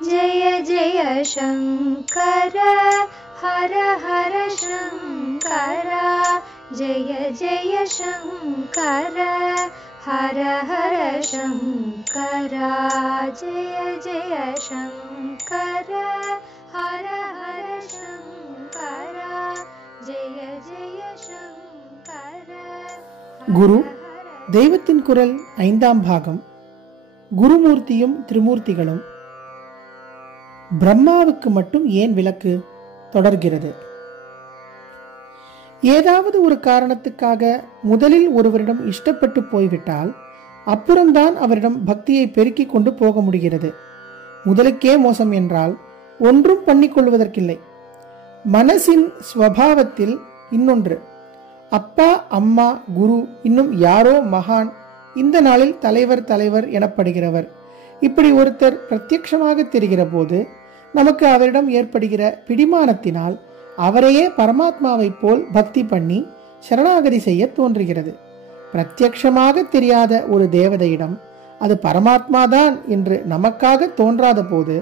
जय जय शंकर हर हर शंकर जय जय शंकर हर हर शंकर जय जय शंकर हर हर शंकर जय जय शंकर. குரு தெய்வத்தின் குரல் 5ஆம் பாகம். குருமூர்த்தியும் திரிமூர்த்திகளும். பிரம்மாவுக்கு மட்டும் ஏன் விலக்கு தொடர்கிறது? ஏதாவது ஒரு காரணத்துக்காக முதலில் ஒருவரிடம் இஷ்டப்பட்டு போய்விட்டால் அப்புறம்தான் அவரிடம் பக்தியை பெருக்கிக் கொண்டு போக முடிகிறது. முதலுக்கே மோசம் என்றால் ஒன்றும் பண்ணிக்கொள்வதற்கில்லை. மனசின் ஸ்வபாவத்தில் இன்னொன்று. அப்பா, அம்மா, குரு, இன்னும் யாரோ மகான், இந்த நாளில் தலைவர் எனப்படுகிறவர், இப்படி ஒருத்தர் பிரத்யட்சமாக தெரிகிற போது நமக்கு அவரிடம் ஏற்படுகிற பிடிமானத்தினால் அவரையே பரமாத்மாவை போல் பக்தி பண்ணி சரணாகதி செய்ய தோன்றுகிறது. பிரத்யட்சமாக தெரியாத ஒரு தேவதையிடம் அது பரமாத்மாதான் என்று நமக்காக தோன்றாத போது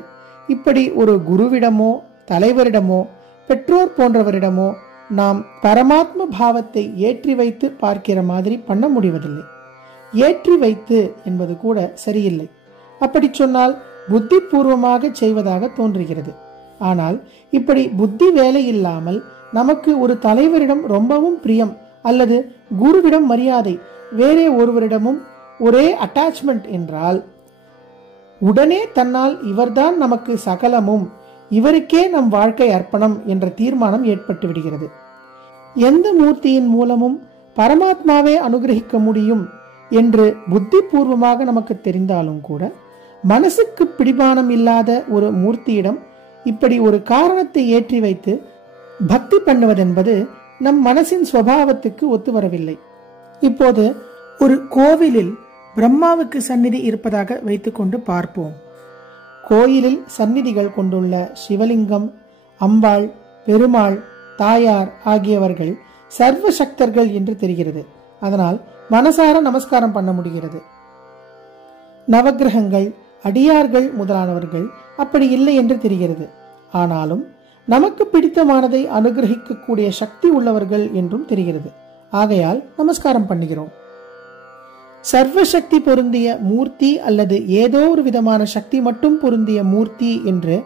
இப்படி ஒரு குருவிடமோ தலைவரிடமோ பெற்றோர் போன்றவரிடமோ நாம் பரமாத்ம பாவத்தை ஏற்றி வைத்து பார்க்கிற மாதிரி பண்ண முடிவதில்லை. ஏற்றி வைத்து என்பது கூட சரியில்லை. அப்படி சொன்னால் புத்தி பூர்வமாக செய்வதாக தோன்றுகிறது. ஆனால் இப்படி புத்தி வேலை இல்லாமல் நமக்கு ஒரு தலைவரிடம் ரொம்பவும் பிரியம் அல்லது குருவிடம் மரியாதை, வேறே ஒருவரிடமும் ஒரே அட்டாச்மெண்ட் என்றால் உடனே தன்னால் இவர்தான் நமக்கு சகலமும், இவருக்கே நம் வாழ்க்கை அர்ப்பணம் என்ற தீர்மானம் ஏற்பட்டு விடுகிறது. எந்த மூர்த்தியின் மூலமும் பரமாத்மாவே அனுகிரகிக்க முடியும் என்று புத்தி பூர்வமாக நமக்கு தெரிந்தாலும் கூட மனசுக்கு பிடிமானம் இல்லாத ஒரு மூர்த்தியிடம் இப்படி ஒரு காரணத்தை ஏற்றி வைத்து பக்தி பண்ணுவதென்பது நம் மனசின் சுபாவத்துக்கு ஒத்து வரவில்லை. இப்போது ஒரு கோவிலில் பிரம்மாவுக்கு சந்நிதி இருப்பதாக வைத்துக்கொண்டு பார்ப்போம். கோயிலில் சந்நிதிகள் கொண்டுள்ள சிவலிங்கம், அம்பாள், பெருமாள், தாயார் ஆகியவர்கள் சர்வ சக்தர்கள் என்று தெரிகிறது. அதனால் மனசார நமஸ்காரம் பண்ண முடிகிறது. நவக்கிரகங்கள், அடியார்கள் முதலானவர்கள் அப்படி இல்லை என்று தெரிகிறது. ஆனாலும் நமக்கு பிடித்தமானதை அனுகிரகிக்கக்கூடிய சக்தி உள்ளவர்கள் என்றும் தெரிகிறது. ஆகையால் நமஸ்காரம் பண்ணுகிறோம். சர்வ சக்தி பொருந்திய மூர்த்தி அல்லது ஏதோ ஒரு விதமான சக்தி மட்டும் பொருந்திய மூர்த்தி என்று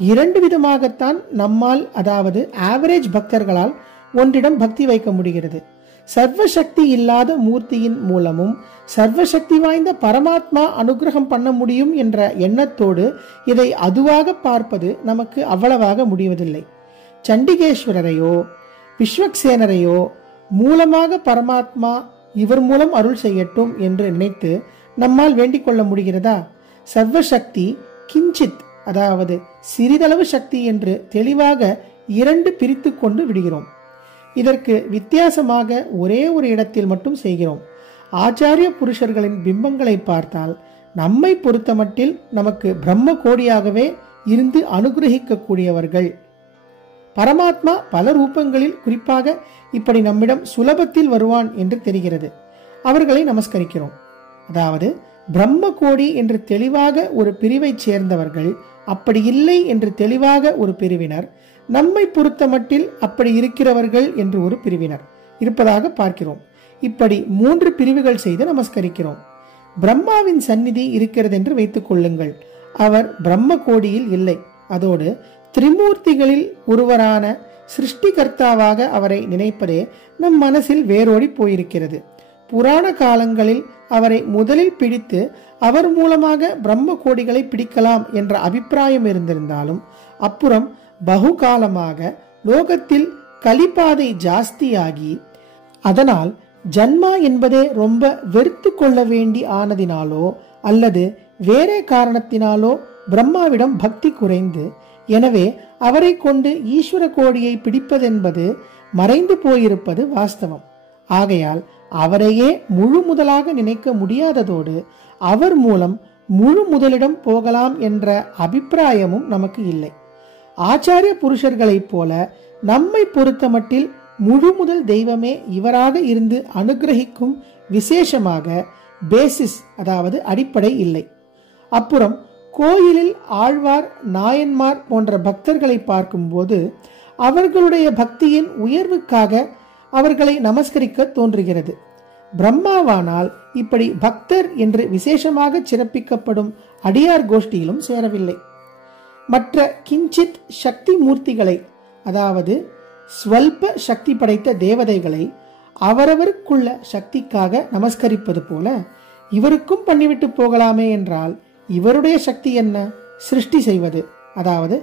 இரண்டு விதமாகத்தான் நம்மால், அதாவது ஆவரேஜ் பக்தர்களால் ஒன்றிடம் பக்தி வைக்க முடிகிறது. சர்வசக்தி இல்லாத மூர்த்தியின் மூலமும் சர்வசக்தி வாய்ந்த பரமாத்மா அனுகிரகம் பண்ண முடியும் என்ற எண்ணத்தோடு இதை அதுவாக பார்ப்பது நமக்கு அவ்வளவாக முடிவதில்லை. சண்டிகேஸ்வரரையோ விஸ்வக்சேனரையோ மூலமாக பரமாத்மா இவர் மூலம் அருள் செய்யட்டும் என்று நினைத்து நம்மால் வேண்டிக் கொள்ள முடிகிறதா? சர்வசக்தி கிஞ்சித், அதாவது சிறிதளவு சக்தி என்று தெளிவாக இரண்டு பிரித்து கொண்டு விடுகிறோம். இதற்கு வித்தியாசமாக ஒரே ஒரு இடத்தில் மட்டும் செய்கிறோம். ஆச்சாரிய புருஷர்களின் பிம்பங்களை பார்த்தால் நம்மை பொறுத்தமட்டில் நமக்கு பிரம்ம கோடியாகவே இருந்து அனுகிரகிக்க கூடியவர்கள். பரமாத்மா பல ரூபங்களில் குறிப்பாக இப்படி நம்மிடம் சுலபத்தில் வருவான் என்று தெரிகிறது. அவர்களை நமஸ்கரிக்கிறோம். அதாவது பிரம்ம கோடி என்று தெளிவாக ஒரு பிரிவை சேர்ந்தவர்கள், அப்படி இல்லை என்று தெளிவாக ஒரு பிரிவினர், நம்மை பொறுத்த மட்டில் அப்படி இருக்கிறவர்கள் என்று ஒரு பிரிவினர் இருப்பதாக பார்க்கிறோம். இப்படி மூன்று பிரிவுகள் செய்து நமஸ்கரிக்கிறோம். பிரம்மாவின் சந்நிதி இருக்கிறது என்று வைத்துக் கொள்ளுங்கள். அவர் பிரம்ம கோடியில் இல்லை. அதோடு திரிமூர்த்திகளில் ஒருவரான சிருஷ்டிகர்த்தாவாக அவரை நினைப்பதே நம் மனசில் வேரோடி போயிருக்கிறது. புராண காலங்களில் அவரை முதலில் பிடித்து அவர் மூலமாக பிரம்ம கோடிகளை பிடிக்கலாம் என்ற அபிப்பிராயம் இருந்திருந்தாலும் அப்புறம் பகுகாலமாக லோகத்தில் கலிபாதை ஜாஸ்தியாகி அதனால் ஜன்மா என்பதே ரொம்ப வெறுத்து கொள்ள வேண்டி ஆனதினாலோ அல்லது வேறே காரணத்தினாலோ பிரம்மாவிடம் பக்தி குறைந்து, எனவே அவரை கொண்டு ஈஸ்வர கோடியை பிடிப்பதென்பது மறைந்து போயிருப்பது வாஸ்தவம். ஆகையால் அவரையே முழு முதலாக நினைக்க முடியாததோடு அவர் மூலம் முழு முதலிடம் போகலாம் என்ற அபிப்பிராயமும் நமக்கு இல்லை. ஆச்சாரிய புருஷர்களைப் போல நம்மை பொறுத்தமட்டில் முழு முதல் தெய்வமே இவராக இருந்து அனுகிரகிக்கும் விசேஷமாக பேசிஸ், அதாவது அடிப்படை இல்லை. அப்புறம் கோயிலில் ஆழ்வார், நாயன்மார் போன்ற பக்தர்களை பார்க்கும்போது அவர்களுடைய பக்தியின் உயர்வுக்காக அவர்களை நமஸ்கரிக்க தோன்றுகிறது. பிரம்மாவானால் இப்படி பக்தர் என்று விசேஷமாக சிறப்பிக்கப்படும் அடியார் கோஷ்டியிலும் சேரவில்லை. மற்ற கிஞ்சித் சக்தி மூர்த்திகளை, அதாவது ஸ்வல்ப சக்தி படைத்த தேவதைகளை அவரவருக்குள்ள சக்திக்காக நமஸ்கரிப்பது போல இவருக்கும் பண்ணிவிட்டு போகலாமே என்றால் இவருடைய சக்தி என்ன? சிருஷ்டி செய்வது. அதாவது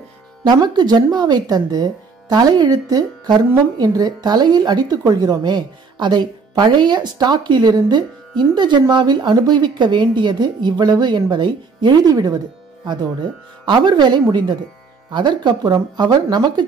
நமக்கு ஜன்மாவை தந்து தலையெழுத்து கர்மம் என்று தலையில் அடித்துக் கொள்கிறோமே, அதை பழைய ஸ்டாக்கிலிருந்து இந்த ஜென்மாவில் அனுபவிக்க வேண்டியது இவ்வளவு என்பதை எழுதிவிடுவது. அதோடு அவர் வேலை முடிந்தது. அதற்கப்புறம் அவர் நமக்கு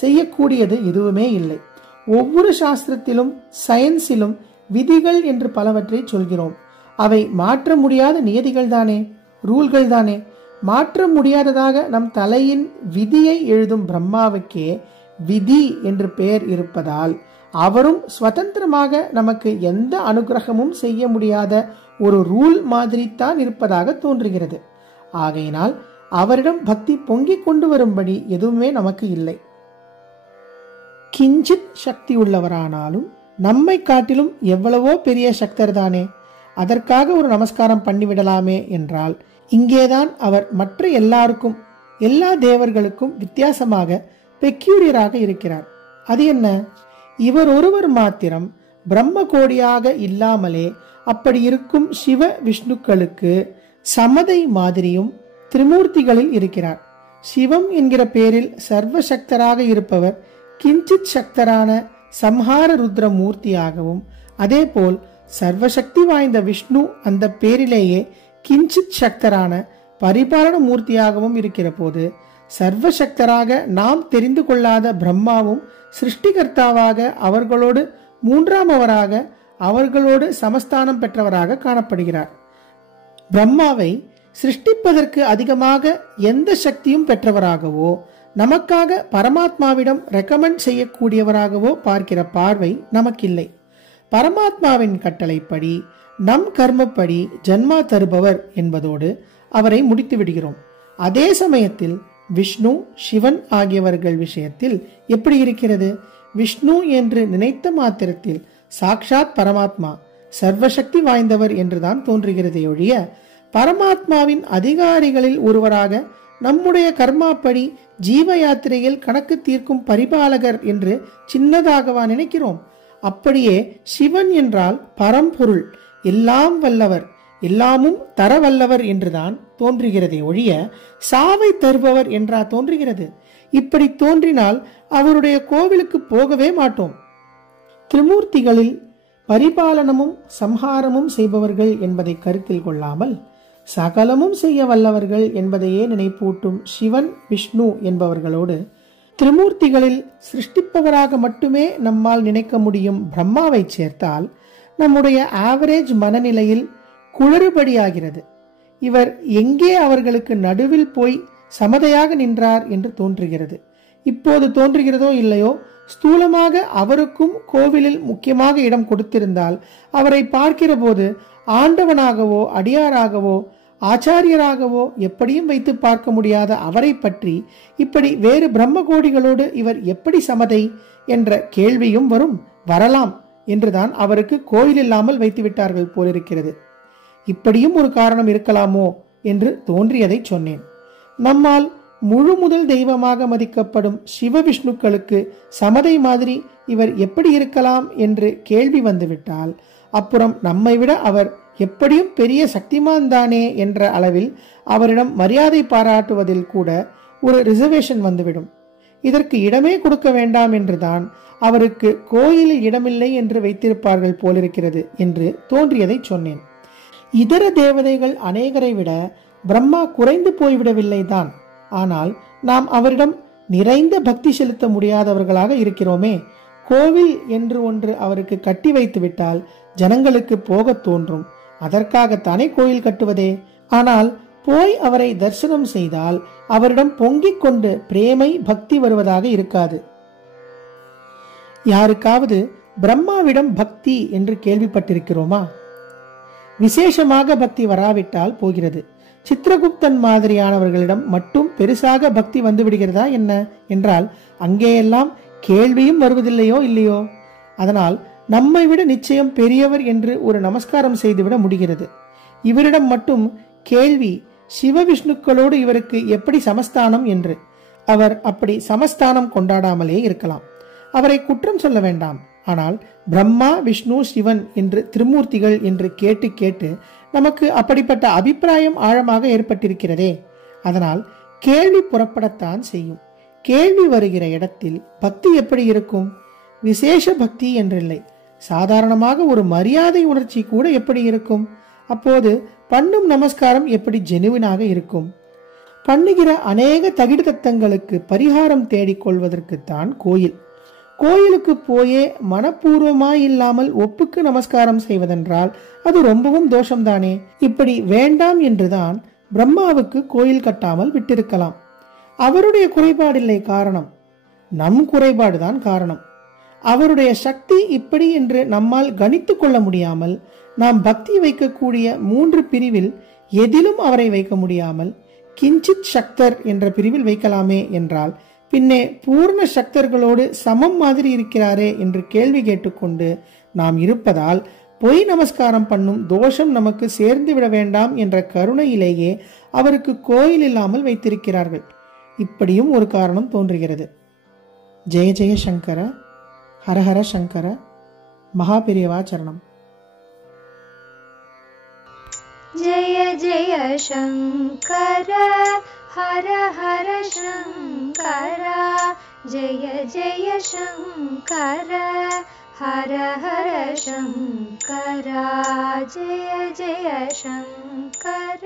செய்யக்கூடியது எதுவுமே இல்லை. ஒவ்வொரு சாஸ்திரத்திலும் சயின்ஸிலும் விதிகள் என்று பலவற்றை சொல்கிறோம். அவை மாற்ற முடியாத நியதிகள் தானே, ரூல்கள் தானே. மாற்ற முடியாததாக நம் தலையின் விதியை எழுதும் பிரம்மாவுக்கே விதி என்று பெயர் இருப்பதால் அவரும் சுதந்திரமாக நமக்கு எந்த அனுகிரகமும் செய்ய முடியாத ஒரு ரூல் மாதிரி தான் இருப்பதாக தோன்றுகிறது. ஆகையினால் அவரிடம் பக்தி பொங்கிக் கொண்டு வரும்படி எதுவுமே நமக்கு இல்லை. கிஞ்சித் சக்தி உள்ளவரானாலும் நம்மை காட்டிலும் எவ்வளவோ பெரிய சக்தர் தானே, அதற்காக ஒரு நமஸ்காரம் பண்ணிவிடலாமே என்றால் இங்கேதான் அவர் மற்ற எல்லாருக்கும், எல்லா தேவர்களுக்கும் வித்தியாசமாக பெக்யூரியராக இருக்கிறார். அது என்ன? இவர் ஒருவர் மாத்திரம் பிரம்ம கோடியாக இல்லாமலே அப்படி இருக்கும் சிவ விஷ்ணுக்களுக்கு சமதை மாதிரியும் திரிமூர்த்திகளில் இருக்கிறார். சிவம் என்கிற பேரில் சர்வசக்தராக இருப்பவர் கிஞ்சித் சக்தரான சம்ஹார ருத்ர மூர்த்தியாகவும், அதேபோல் சர்வசக்தி வாய்ந்த விஷ்ணு அந்த பேரிலேயே கிஞ்சித் சக்தரான பரிபாலன மூர்த்தியாகவும் இருக்கிற போது, சர்வசக்தராக நாம் தெரிந்து கொள்ளாத பிரம்மாவும் சிருஷ்டிகர்த்தாவாக அவர்களோடு மூன்றாமவராக அவர்களோடு சமஸ்தானம் பெற்றவராக காணப்படுகிறார். பிரம்மாவை சிருஷ்டிப்பதற்கு அதிகமாக எந்த சக்தியும் பெற்றவராகவோ நமக்காக பரமாத்மாவிடம் ரெக்கமெண்ட் செய்யக்கூடியவராகவோ பார்க்கிற பார்வை நமக்கில்லை. பரமாத்மாவின் கட்டளைப்படி நம் கர்மப்படி ஜன்மா தருபவர் என்பதோடு அவரை முடித்து விடுகிறோம். அதே சமயத்தில் விஷ்ணு, சிவன் ஆகியவர்கள் விஷயத்தில் எப்படி இருக்கிறது? விஷ்ணு என்று நினைத்த மாத்திரத்தில் சாக்ஷாத் பரமாத்மா சர்வசக்தி வாய்ந்தவர் என்றுதான் தோன்றுகிறதே ஒழிய பரமாத்மாவின் அதிகாரிகளில் ஒருவராக நம்முடைய கர்மாப்படி ஜீவ யாத்திரையில் கணக்கு தீர்க்கும் பரிபாலகர் என்று சின்னதாகவா நினைக்கிறோம்? அப்படியே சிவன் என்றால் பரம்பொருள், எல்லாம் வல்லவர், எல்லாமும் தர வல்லவர் என்றுதான் தோன்றுகிறதே ஒழிய சாவை தருபவர் என்றா தோன்றுகிறது? இப்படி தோன்றினால் அவருடைய கோவிலுக்கு போகவே மாட்டோம். திரிமூர்த்திகளில் பரிபாலனமும் சம்ஹாரமும் செய்பவர்கள் என்பதை கருத்தில் கொள்ளாமல் சகலமும் செய்ய வல்லவர்கள் என்பதையே நினைப்பூட்டும் சிவன், விஷ்ணு என்பவர்களோடு திரிமூர்த்திகளில் சிருஷ்டிப்பவராக மட்டுமே நம்மால் நினைக்க முடியும் பிரம்மாவை சேர்த்தால் நம்முடைய ஆவரேஜ் மனநிலையில் குளறுபடியாகிறது. இவர் எங்கே அவர்களுக்கு நடுவில் போய் சமதையாக நின்றார் என்று தோன்றுகிறது. இப்போது தோன்றுகிறதோ இல்லையோ, ஸ்தூலமாக அவருக்கும் கோவிலில் முக்கியமாக இடம் கொடுத்திருந்தால் அவரை பார்க்கிற போது ஆண்டவனாகவோ அடியாராகவோ ஆச்சாரியராகவோ எப்படியும் வைத்து பார்க்க முடியாத அவரை பற்றி இப்படி வேறு பிரம்ம கோடிகளோடு இவர் எப்படி சமதை என்ற கேள்வியும் வரலாம் என்றுதான் அவருக்கு கோயில் இல்லாமல் வைத்து விட்டார்கள் போலிருக்கிறது. இப்படியும் ஒரு காரணம் இருக்கலாமோ என்று தோன்றியதை சொன்னேன். நம்மால் முழு முதல் தெய்வமாக மதிக்கப்படும் சிவ விஷ்ணுக்களுக்கு சமதை மாதிரி இவர் எப்படி இருக்கலாம் என்று கேள்வி வந்துவிட்டால் அப்புறம் நம்மை விட அவர் எப்படியும் பெரிய சக்திமான் தானே என்ற அளவில் அவரிடம் மரியாதை பாராட்டுவதில் கூட ஒரு ரிசர்வேஷன் வந்துவிடும். இதற்கு இடமே கொடுக்க வேண்டாம் என்றுதான் அவருக்கு கோயிலில் இடமில்லை என்று வைத்திருப்பார்கள் போலிருக்கிறது என்று தோன்றியதை சொன்னேன். இதர தேவதைகள் அநேகரை விட பிரம்மா குறைந்து போய்விடவில்லை தான். ஆனால் நாம் அவரிடம் நிறைந்த பக்தி செலுத்த முடியாதவர்களாக இருக்கிறோமே. கோவில் என்று ஒன்று அவருக்கு கட்டி வைத்து விட்டால் ஜனங்களுக்கு போக தோன்றும். அதற்காகத்தானே கோயில் கட்டுவதே. ஆனால் போய் அவரை தரிசனம் செய்தால் அவரிடம் பொங்கிக் கொண்டு பிரேமை பக்தி வருவதாக இருக்காது. யாருக்காவது பிரம்மாவிடம் பக்தி என்று கேள்விப்பட்டிருக்கிறோமா? விசேஷமாக பக்தி வராவிட்டால் போகிறது. சித்திரகுப்தன் மாதிரியானவர்களிடம் மட்டும் பெருசாக பக்தி வந்து விடுகிறதா என்ன என்றால் அங்கேயெல்லாம் கேள்வியும் வருவதில்லையோ இல்லையோ. அதனால் நம்மை விட நிச்சயம் பெரியவர் என்று ஒரு நமஸ்காரம் செய்துவிட முடிகிறது. இவரிடம் மட்டும் கேள்வி சிவ விஷ்ணுக்களோடு இவருக்கு எப்படி சமஸ்தானம் என்று. அவர் அப்படி சமஸ்தானம் கொண்டாடாமலே இருக்கலாம். அவரை குற்றம் சொல்ல வேண்டாம். ஆனால் பிரம்மா விஷ்ணு சிவன் என்று திருமூர்த்திகள் என்று கேட்டு கேட்டு நமக்கு அப்படிப்பட்ட அபிப்பிராயம் ஆழமாக ஏற்பட்டிருக்கிறதே. அதனால் கேள்வி புறப்படத்தான் செய்யும். கேள்வி வருகிற இடத்தில் பக்தி எப்படி இருக்கும்? விசேஷ பக்தி என்றில்லை, சாதாரணமாக ஒரு மரியாதை உணர்ச்சி கூட எப்படி இருக்கும்? அப்போது பண்ணும் நமஸ்காரம் எப்படி ஜெனுவினாக இருக்கும்? பண்ணுகிற அநேக தகிடு தத்தங்களுக்கு பரிகாரம் தேடிக்கொள்வதற்குத்தான் கோயில். கோயிலுக்கு போயே மனப்பூர்வமாயில்லாமல் ஒப்புக்கு நமஸ்காரம் செய்வதென்றால் அது ரொம்பவும் தோஷம்தானே. இப்படி வேண்டாம் என்றுதான் பிரம்மாவுக்கு கோயில் கட்டாமல் விட்டிருக்கலாம். அவருடைய குறைபாடில்லை காரணம், நம் குறைபாடுதான் காரணம். அவருடைய சக்தி இப்படி என்று நம்மால் கணித்து கொள்ள முடியாமல் நாம் பக்தி வைக்கக்கூடிய 3 பிரிவில் எதிலும் அவரை வைக்க முடியாமல் கிஞ்சித் சக்தர் என்ற பிரிவில் வைக்கலாமே என்றால் பின்னே பூர்ண சக்தர்களோடு சமம் மாதிரி இருக்கிறாரே என்று கேள்வி கேட்டுக்கொண்டு நாம் இருப்பதால் பொய் நமஸ்காரம் பண்ணும் தோஷம் நமக்கு சேர்ந்து விட வேண்டாம் என்ற கருணையிலேயே அவருக்கு கோயில் இல்லாமல் வைத்திருக்கிறார்கள். இப்படியும் ஒரு காரணம் தோன்றுகிறது. ஜெய ஜெய சங்கர, ஹரஹர சங்கர, மகாபெரியவா சரணம். जय जय शंकर हर हर शंकर, जय जय शंकर हर हर शंकर, जय जय शंकर.